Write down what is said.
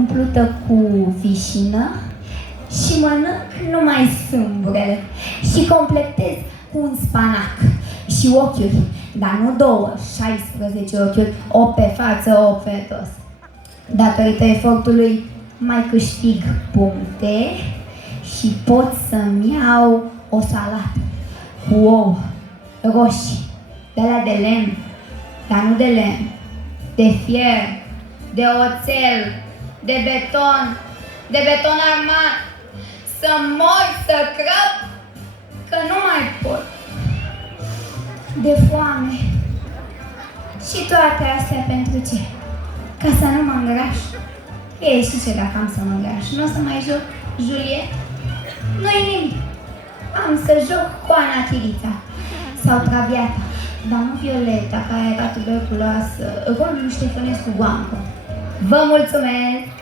umplută cu vișină și mănânc numai sâmburele și completez cu un spanac și ochiuri, dar nu două, 16 ochiuri, o pe față, o pe dos. Datorită efortului mai câștig puncte și pot să-mi iau o salată cu ouă, roșii, de alea de lemn, dar nu de lemn, de fier, de oțel, de beton armat, să mor, să crăp, că nu mai pot. De foame. Și toate astea pentru ce? Ca să nu mă îngraș. Ei, și ce dacă am să mă îngraș? Nu o să mai joc Juliet? Nu-i nimic. Am să joc cu Ana Chirița sau Traviata, dar nu Violeta, care era tuberculoasă, rolul lui Ștefănescu Goancă. Vă mulțumesc!